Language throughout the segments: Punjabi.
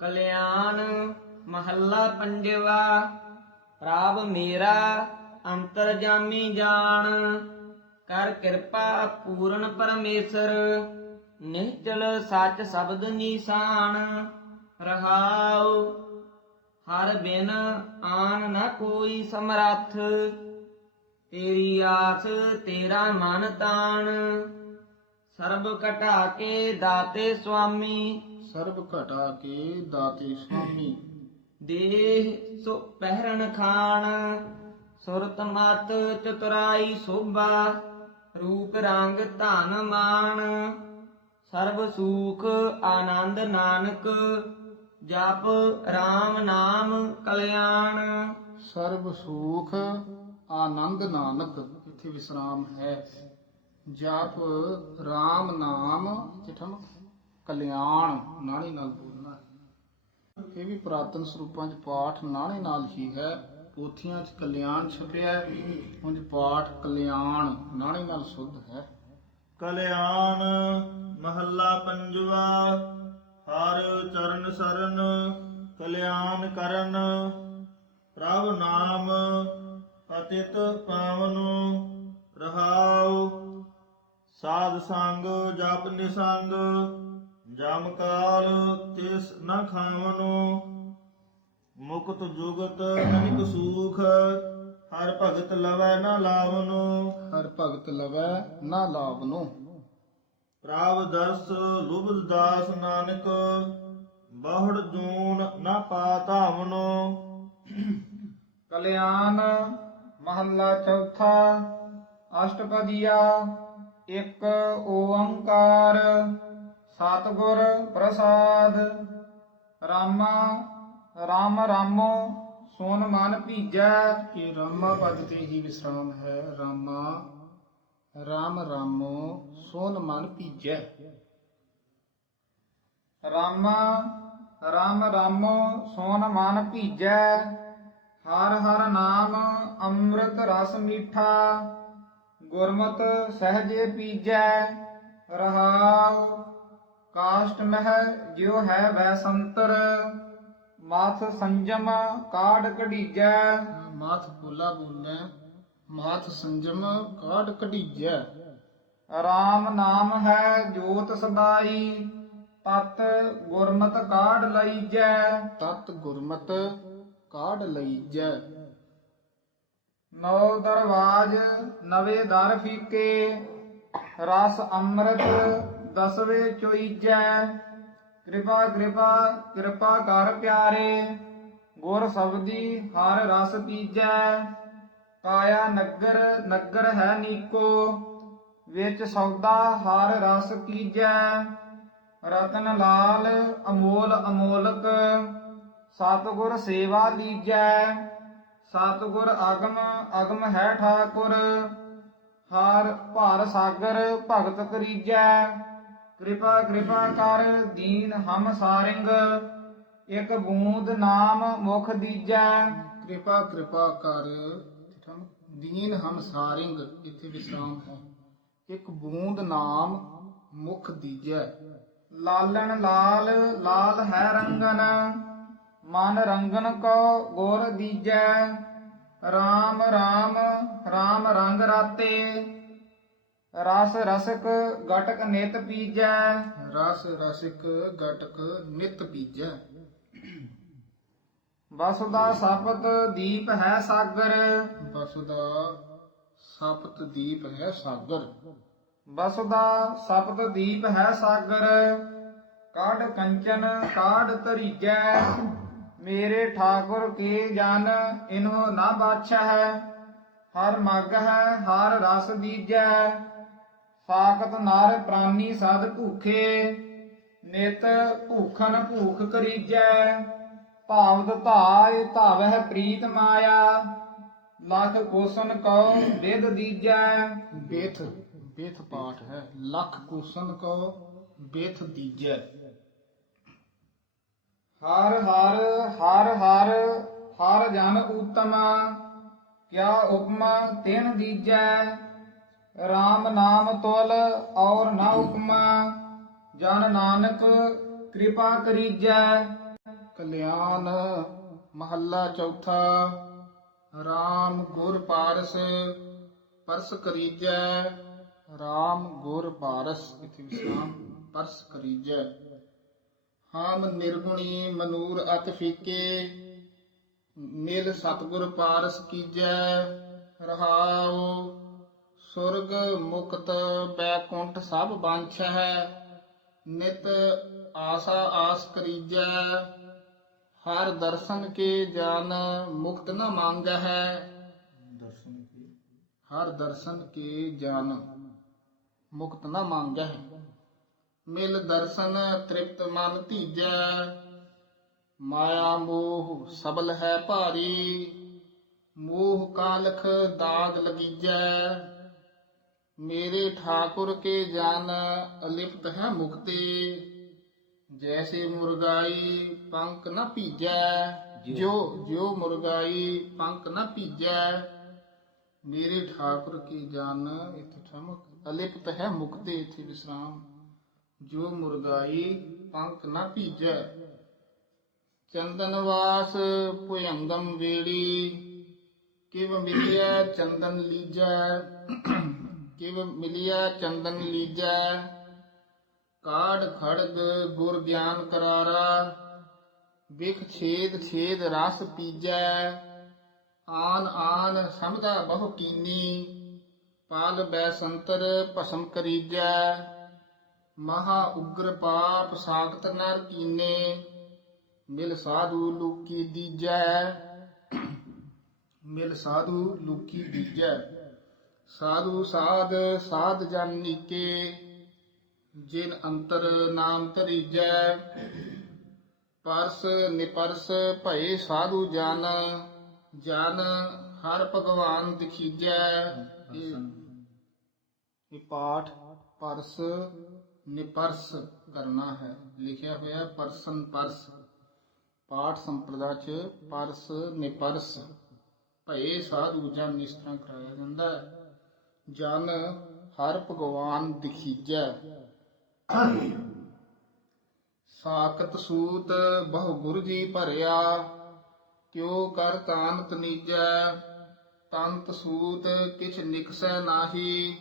ਕਲਿਆਣ ਮਹੱਲਾ ਪੰਜਵਾ ਪ੍ਰਭ ਮੇਰਾ, ਅੰਤਰ ਜਾਮੀ ਜਾਣ। ਕਰ ਕਿਰਪਾ ਪੂਰਨ ਪਰਮੇਸ਼ਰ ਨਿਹਚਲ ਸੱਚ ਸ਼ਬਦ ਨੀਸਾਨ। ਰਹਾਉ, ਹਰ ਬਿਨ ਆਨ ਨਾ ਕੋਈ ਸਮਰੱਥ। ਤੇਰੀ ਆਸ ਤੇਰਾ ਮਨ ਤਾਣ। ਸਰਬ ਘਟਾ ਕੇ ਦਾਤੇ ਸੁਆਮੀ। ਸਰਬ ਘਟਾ ਕੇ ਦਾਤੇ ਸੁਆਮੀ। ਦੇਹ ਸੋ ਪਹਿਰਨ ਖਾਨ ਸੁਰਤ ਮਤ ਚਤੁਰਾਈ ਸੋਭਾ ਰੂਪ ਰੰਗ ਧਨ ਮਾਨ ਸਰਬ ਸੂਖ ਆਨੰਦ ਨਾਨਕ ਜਪ RAM ਨਾਮ ਕਲਿਆਣ। ਸਰਬ ਸੂਖ ਆਨੰਦ ਨਾਨਕ ਇੱਥੇ ਵਿਸਰਾਮ ਹੈ। ਜਪ RAM ਨਾਮ ਚਿਠਮ ਕਲਿਆਣ ਨਾਲੇ ਨਾਲ ਬੋਲਣਾ ਇਹ ਵੀ ਪ੍ਰਾਤਨ ਸਰੂਪਾਂ 'ਚ ਪਾਠ ਨਾਲੇ ਨਾਲ ਹੀ ਹੈ। ਪੋਥੀਆਂ 'ਚ ਕਲਿਆਣ ਛਪਿਆ ਉਂਝ ਪਾਠ ਕਲਿਆਣ ਨਾਲੇ ਨਾਲ ਸੁਧ ਹੈ। ਕਲਿਆਣ ਮਹੱਲਾ ਪੰਜਵਾ, ਹਰ ਚਰਨ ਸਰਨ ਕਲਿਆਣ ਕਰਨ। ਪ੍ਰਭ ਨਾਮ ਪਤਿਤ ਪਾਵਨ ਰਹਾਉ। ਸਾਧ ਸੰਗ ਜਪ ਨਿਸੰਗ ਜਮ ਕਾਲ ਤਿਸ ਨ ਖਾਵਨੋ ਮੁਕਤ ਜੁਗਤ ਅਨਿਕ ਸੂਖ ਹਰ ਭਗਤ ਲਵੈ ਨ ਲਾਵਨੋ ਹਰ ਭਗਤ ਲਵੈ ਨਾ ਲਾਵਨੋ ਪ੍ਰਭ ਦਰਸ ਲੁਭਦ ਦਾਸ ਨਾਨਕ ਬਹੁੜ ਜੂਨ ਨਾ ਪਾਤਾਵਨੋ ਕਲਿਆਣ ਮਹੱਲਾ ਚੌਥਾ ਅਸ਼ਟਪਦੀਆ ਇੱਕ ਓੰਕਾਰ। ਸਤਿਗੁਰ ਪ੍ਰਸਾਦ। ਰਾਮਾ ਰਾਮ ਰਾਮੋ ਸੋਨ ਮਨ ਭੀਜੈ। ਇਹ ਰਾਮਾ ਪਦ ਤੇ ਹੀ ਵਿਸਰਾਮ ਹੈ। ਰਾਮਾ ਰਾਮ ਰਾਮੋ ਸੋਨ ਮਨ ਭੀਜੈ। ਰਾਮਾ ਰਾਮ ਰਾਮੋ ਸੋਨ ਮਨ ਭੀਜੈ। ਹਰ ਹਰ ਨਾਮ ਅੰਮ੍ਰਿਤ ਰਸ ਮੀਠਾ। ਗੁਰਮਤਿ ਸਹਜੇ ਪੀਜੈ। ਰਹਾਉ ਕਾਸ਼ਟ ਮਹਿ ਜਿਉ ਹੈ ਵੈ ਸੰਤਰ ਮਾਥ ਸੰਜਮ ਕਾੜ ਕਢੀਜੈ। ਮਾਥ ਬੋਲਾ ਬੋਲੈ ਮਾਥ ਸੰਜਮ ਕਾੜ ਕਢੀਜੈ। ਰਾਮ ਨਾਮ ਹੈ ਜੋਤ ਸਦਾਈ ਤਤ ਗੁਰਮਤ ਕਾਢ ਲਈਜੈ। ਤਤ ਗੁਰਮਤ ਕਾਢ ਲਈਜੈ। ਨੌ ਦਰਵਾਜ ਨਵੇਂ ਦਰ ਫੀਕੇ ਰਸ ਅੰਮ੍ਰਿਤ ਦਸਵੇਂ ਚੋਈਜੈ। ਕਿਰਪਾ ਕਿਰਪਾ ਕਿਰਪਾ ਕਰ ਪਿਆਰੇ। ਗੁਰ ਸਬਦੀ ਹਰ ਰਸ ਪੀਜੈ। ਕਾਇਆ ਨਗਰ ਨਗਰ ਹੈ ਨੀਕੋ। ਵਿੱਚ ਸੌਦਾ ਹਰ ਰਸ ਕੀਜੈ ਰਤਨ ਲਾਲ ਅਮੋਲ ਅਮੋਲਕ। ਸਤਿਗੁਰ ਸੇਵਾ ਲੀਜੈ। ਸਤਿਗੁਰ ਅਗਮ ਅਗਮ ਹੈ ਠਾਕੁਰ। ਹਰ ਭਾਰ ਸਾਗਰ ਭਗਤ ਕਰੀਜੈ। ਕਿਰਪਾ ਕਿਰਪਾ ਕਰ ਦੀਨ ਹਮ ਸਾਰਿੰਗ ਇੱਕ ਬੂੰਦ ਨਾਮ ਮੁਖ ਦੀਜੈ। ਕਿਰਪਾ ਕਿਰਪਾ ਕਰ ਦੀਨ ਹਮ ਸਾਰਿੰਗ ਇੱਥੇ ਵਿਸਰਾਮ ਹੈ। ਇੱਕ ਬੂੰਦ ਨਾਮ ਮੁਖ ਦੀਜੈ। ਲਾਲਣ ਲਾਲ ਲਾਲ ਹੈ ਰੰਗਨ ਮਨ ਰੰਗਨ ਕੋ ਗੁਰ ਦੀਜੈ। RAM RAM RAM ਰੰਗ ਰਾਤੇ। ਰਸ ਰਸਕ ਗਟਕ ਨਿਤ ਪੀਜੈ। ਰਸ ਰਸਿਕ ਗਟਕ ਨਿਤ ਪੀਜੈ। ਬਸੁਦਾ ਸਪਤ ਦੀਪ ਹੈ ਸਾਗਰ। ਬਸੁਦਾ ਸਪਤ ਦੀਪ ਹੈ ਸਾਗਰ। ਬਸੁਦਾ ਸਪਤ ਦੀਪ ਹੈ ਸਾਗਰ। ਕਾਢ ਕੰਚਨ ਕਾਢ ਤਰੀਜੈ ਮੇਰੇ ਠਾਕੁਰ ਕੀ ਜਨ ਇਨੋ ਨਾ ਬਾਛਾ। ਹੈ ਹਰ ਮਗ ਹੈ ਹਰ ਰਸ ਦੀਜੈ ਸਾਖਤ ਨਰ ਪ੍ਰਾਨੀ ਸਦ ਭੂਖੇ ਨਿਤ ਭੂਖਨ ਭੂਖ ਕਰੀਜੈ ਭਾਵਦ ਧਾਇ ਧਾਵਹਿ ਪ੍ਰੀਤ ਮਾਇਆ ਲਖ ਕੋਸਨ ਕਉ ਵਿਦ ਦੀਜੈ। ਬੇਥ ਬੇਥ ਪਾਠ ਹੈ ਲਖ ਕੋਸਨ ਕਉ ਬੇਥ ਦੀਜੈ। ਹਰ ਹਰ ਹਰ ਹਰ ਹਰ ਜਨ ਉਤਮਾ ਕਿਆ ਉਪਮਾ ਤਿਨ ਦੀਜੈ। RAM ਨਾਮ ਤੋਲ ਔਰ ਨਾ ਉਪਮਾ, ਜਨ ਨਾਨਕ ਕਿਰਪਾ ਕਰੀਜੈ। ਕਲਿਆਣ ਮਹੱਲਾ ਚੌਥਾ RAM ਗੁਰ ਪਾਰਸ ਪਰਸ ਕਰੀਜੈ। RAM ਗੁਰ ਪਾਰਸ, ਇਥੇ ਵਿਸਰਾਮ, ਪਰਸ ਕਰੀਜੈ। ਹਮ ਨਿਰਗੁਣੀ ਮਨੂਰ ਅਤ ਫੀਕੇ ਮਿਲ ਸਤਗੁਰ ਪਾਰਸ ਕੀਜੈ। ਰਹਾਉ ਸੁਰਗ ਮੁਕਤ ਬੈਕੁੰਠ ਸਭ ਬਾਂਛ ਹੈ ਨਿਤ ਆਸਾ ਆਸ ਕਰੀਜੈ ਹਰ ਦਰਸ਼ਨ ਕੇ ਜਨ ਮੁਕਤ ਨ ਮੰਗ ਹੈ ਦਰਸ਼ਨ ਕੀ? ਹਰ ਦਰਸ਼ਨ ਕੇ ਜਨ ਮੁਕਤ ਨ ਮੰਗ ਹੈ ਮਿਲ ਦਰਸ਼ਨ ਤ੍ਰਿਪਤ ਮਨ ਧੀਜੈ ਮਾਇਆ ਮੋਹ ਸਬਲ ਹੈ ਭਾਰੀ ਮੋਹ ਕਾਲਖ ਦਾਗ ਲਗੀਜੈ। ਮੇਰੇ ਠਾਕੁਰ ਕੇ ਜਨ ਅਲਿਪਤ ਹੈ ਮੁਕਤੀ, ਜੈਸੇ ਮੁਰਗਾਈ ਪੰਖ ਨ ਭੀਜੈ ਜੋ ਜੋ ਮੁਰਗਾਈ ਪੰਖ ਨ ਭੀਜੈ। ਮੇਰੇ ਠਾਕੁਰ ਕੀ ਜਨ ਇਥੇ ਠਮਕ, ਅਲਿਪਤ ਹੈ ਮੁਕਤੀ, ਇਥੇ ਵਿਸਰਾਮ। ਜੋ ਮੁਰਗਾਈ ਪੰਖ ਨ ਭੀਜੈ। ਚੰਦਨ ਵਾਸ ਭੁਯੰਗਮ ਵੇੜੀ, ਕਿਵ ਚੰਦਨ ਲੀਜੈ। ਕਿਵ ਮਿਲਿਆ ਚੰਦਨ ਲੀਜੈ ਕਾੜ ਖੜਗ ਗੁਰ ਗਿਆਨ ਕਰਾਰਾ, ਵਿਖ ਛੇਦ ਛੇਦ ਰਸ ਪੀਜੈ, ਆਨ ਆਨ ਸਮਝਾ ਬਹੁ ਕੀਨੀ, ਪਾਲ ਬੈ ਭਸਮ ਕਰੀਜੈ, ਮਹਾ ਉਗਰ ਪਾਪ ਸਾਖਤ ਨਰ ਕੀਨੇ, ਮਿਲ ਸਾਧੂ ਲੂਕੀ ਦੀਜੈ, ਮਿਲ ਸਾਧੂ ਲੂਕੀ ਦੀਜੈ। ਸਾਧੂ ਸਾਧ ਸਾਧ ਜਨ ਨੀਕੇ ਜਿਨ ਅੰਤਰ ਨਾਮ ਧਰੀਜੈ। ਪਰਸ ਨਿਪਰਸ ਭਏ ਸਾਧੂ ਜਨ ਜਨ ਹਰ ਭਗਵਾਨ ਦਿਖੀਜੈ। ਇਹ ਇਹ ਪਾਠ ਪਰਸ ਨਿਪਰਸ ਕਰਨਾ ਹੈ। ਲਿਖਿਆ ਹੋਇਆ ਪਰਸਨ ਪਰਸ। ਪਾਠ ਸੰਪਰਦਾ ਚ ਪਰਸ ਨਿਪਰਸ ਭਏ ਸਾਧੂ ਜਨ ਇਸ ਤਰ੍ਹਾਂ ਕਰਾਇਆ ਜਾਂਦਾ ਹੈ। ਜਨ ਹਰ ਭਗਵਾਨ ਦਿਖੀਜੈ। ਸਾਖਤ ਸੂਤ ਬਹੁ ਗੁਰ ਜੀ ਭਰਿਆ, ਕਿਉ ਕਰ ਤਾਨ ਤਨੀਜੈ ਤੰਤ ਸੂਤ ਕਿਛ ਨਿਕਸੈ ਨਾਹੀ,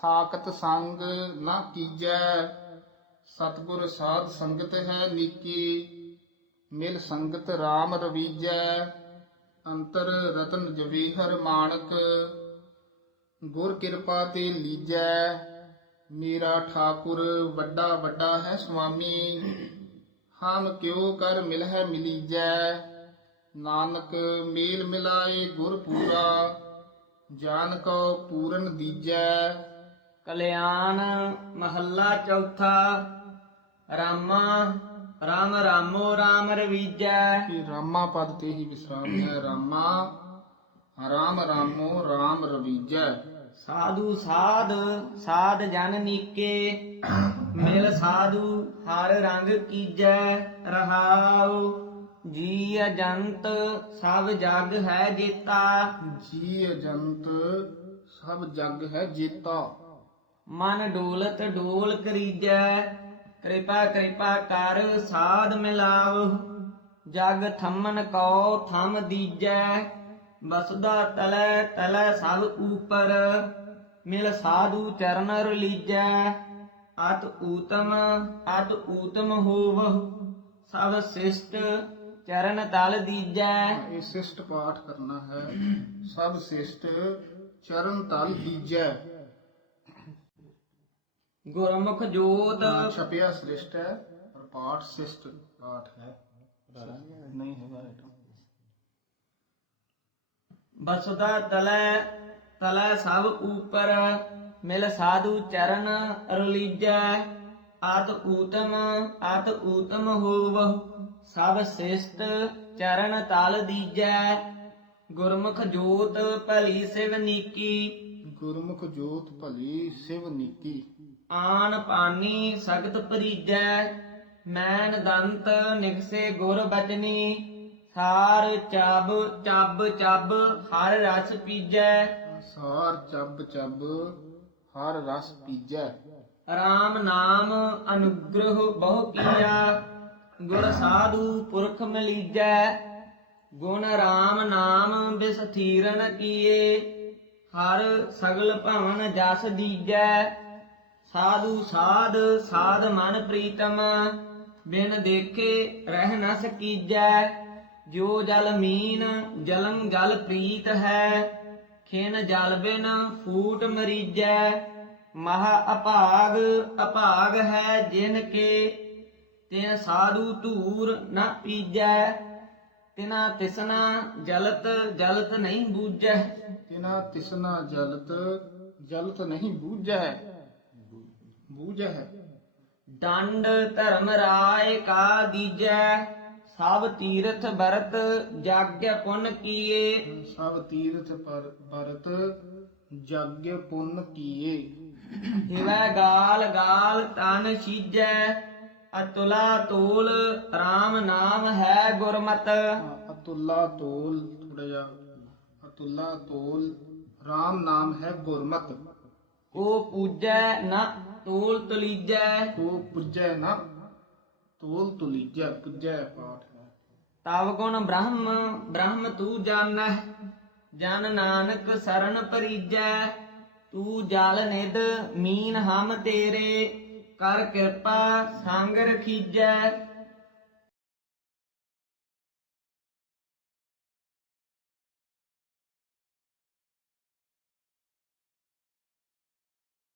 ਸਾਖਤ ਸੰਗ ਨਾ ਕੀਜੈ। ਸਤਗੁਰ ਸਾਧ ਸੰਗਤ ਹੈ ਨੀਕੀ, ਮਿਲ ਸੰਗਤ RAM ਰਵੀਜੈ। ਅੰਤਰ ਰਤਨ ਜਵੀਹਰ ਮਾਣਕ ਗੁਰ ਕਿਰਪਾ ਤੇ ਲੀਜੈ। ਮੇਰਾ ਠਾਕੁਰ ਵੱਡਾ ਵੱਡਾ ਹੈ ਸੁਆਮੀ। ਹਮ ਕਿਉ ਕਰ ਮਿਲ ਹੈ ਮਿਲੀਜੈ। ਨਾਨਕ ਮੇਲ ਮਿਲਾਏ ਗੁਰ ਪੂਰਾ। ਜਾਨ ਕੋ ਪੂਰਨ ਦੀਜੈ। ਕਲਿਆਣ ਮਹੱਲਾ ਚੌਥਾ। ਰਾਮਾ ਰਾਮ ਰਾਮੋ ਰਾਮ ਰਵੀਜੈ। ਰਾਮਾ ਪਦ ਤੇ ਹੀ ਵਿਸਰਾਮ ਹੈ। ਰਾਮਾ ਰਾਮ ਰਾਮੋ ਰਾਮ ਰਵੀਜੈ। ਸਾਧੂ ਸਾਧ ਸਾਧ ਜਨ ਨੀਕੇ ਮਿਲ ਸਾਧੂ ਹਰ ਰੰਗ ਕੀਜੈ ਰਹਾਉ। ਜੀ ਅਜੰਤ ਸਭ ਜਗ ਹੈ ਜੀਤਾ। ਜੀ ਅਜੰਤ ਸਭ ਜਗ ਹੈ ਜੀਤਾ। ਮਨ ਡੋਲਤ ਡੋਲ ਕਰੀਜੈ ਕਿਰਪਾ ਕਿਰਪਾ ਕਰ ਸਾਧ ਮਿਲਾਵ ਜਗ ਥੰਮਨ ਕੋ ਥਮ ਦੀਜੈ। ਬਸਦਾ ਤਲੈ ਤਲੈ ਸਭ ਊਪਰ ਮਿਲ ਸਾਧੂ ਚਰਨ ਰਲੀਜੈ ਅਤ ਊਤਮ ਅਤ ਊਤਮ ਹੋਵ। ਸਭ ਸਿਸ਼ਟ ਚਰਨ ਤਲ ਦੀਜੈ। ਇਹ ਸਿਸ਼ਟ ਪਾਠ ਕਰਨਾ ਹੈ। ਸਭ ਸਿਸ਼ਟ ਚਰਨ ਤਲ ਦੀਜੈ। ਗੁਰਮੁਖ ਜੋਤ। ਛਪਿਆ ਸ੍ਰਿਸ਼ਟ ਹੈ ਪਰ ਪਾਠ ਸਿਸ਼ਟ ਪਾਠ ਹੈ। ਨਹੀਂ ਹੈਗਾ ਬਸਦਾ ਤਲੈ ਤਲੈ ਸਭ ਊਪਰ ਮਿਲ ਸਾਧੂ ਚਰਨ ਰਲੀਜੈ। ਆਤ ਊਤਮ ਆਤ ਊਤਮ ਹੋਵ ਸਭ ਸਿਸ਼ਟ ਚਰਨ ਤਲ ਦੀਜੈ। ਗੁਰਮੁਖ ਜੋਤ ਭਲੀ ਸਿਵ ਨੀਕੀ। ਗੁਰਮੁਖ ਜੋਤ ਭਲੀ ਸਿਵ ਨੀਤੀ ਆਨ ਪਾਨੀ ਸਖਤ ਪਰੀਜੈ। ਮੈਨ ਦੰਤ ਨਿਕਸੇ ਗੁਰ ਬਚਨੀ। ਸਾਰ ਚੱਬ ਚੱਬ ਚੱਬ ਹਰ ਰਸ ਪੀਜੈ। ਸਾਰ ਚੱਬ ਚੱਬ ਹਰ ਰਸ ਪੀਜੈ। RAM ਨਾਮ ਅਨੁਗ੍ਰਹ ਬਹੁ ਕੀਆ ਗੁਰ ਸਾਧੂ ਪੁਰਖ ਮਲੀਜੈ। ਗੁਣ ਰਾਮ ਨਾਮ ਬਿਸਥੀਰਨ ਕੀਏ। ਹਰ ਸਗਲ ਭਵਨ ਜਸ ਦੀਜੈ। ਸਾਧੂ ਸਾਧ ਸਾਧ ਮਨ ਪ੍ਰੀਤਮ। ਬਿਨ ਦੇਖੇ ਰਹਿ ਨ ਸਕੀਜੈ ਜੋ ਜਲ ਮੀਨ ਜਲੰ ਜਲ ਪ੍ਰੀਤ ਹੈ ਖਿਨ ਜਲ ਬਿਨ ਫੂਟ ਮਰੀਜੈ। ਮਹਾ ਅਭਾਗ ਅਭਾਗ ਹੈ ਜਿਨ ਕੇ ਤਿਨ ਸਾਧੂ ਧੂਰ ਨ ਪੀਜੈ। ਤਿਨਾ ਤਿਸਨਾ ਜਲਤ ਜਲਤ ਨਹੀਂ ਬੂਝੈ। ਤਿਨਾ ਤਿਸਨਾ ਜਲਤ ਜਲਤ ਨਹੀਂ ਬੂਝੈ। ਬੂਝੈ ਦੰਡ ਧਰਮ ਰਾਏ ਕਾ ਦੀਜੈ। ਸਭ ਤੀਰਥ ਬਰਤ ਜਾਗਿ ਪੁੰਨ ਕੀਏ। ਸਭ ਤੀਰਥ ਪਰ ਬਰਤ ਜਗ ਪੁੰਨ ਕੀਏ। ਹਿਵੈ ਗਾਲ ਗਾਲ ਤਨ ਸੀਜੈ ਅਤੁਲਾ ਤੋਲ RAM ਨਾਮ ਹੈ ਗੁਰਮਤ। ਅਤੁੱਲਾ ਤੋਲ ਥੋੜਾ ਜਿਹਾ ਅਤੁੱਲਾ ਤੋਲ RAM ਨਾਮ ਹੈ ਗੁਰਮਤ। ਉਹ ਪੂਜੈ ਨ ਤੋਲ ਤਲੀਜੈ। ਕੋ ਪੁੱਜੈ ਨਾ ਤੋਲ ਤੁਲੀਜੈ ਪੁੱਜੈ ਪਾਠ ਤਵ ਗੁਣ ਬ੍ਰਹਮ ਬ੍ਰਹਮ ਤੂੰ ਜਾਣੈ, ਜਨ ਨਾਨਕ ਸਰਨ ਪਰੀਜੈ। ਤੂੰ ਜਲ ਨਿਦ ਮੀਨ ਹਮ ਤੇਰੇ, ਕਰ ਕਿਰਪਾ ਸੰਗ ਰਖੀਜੈ।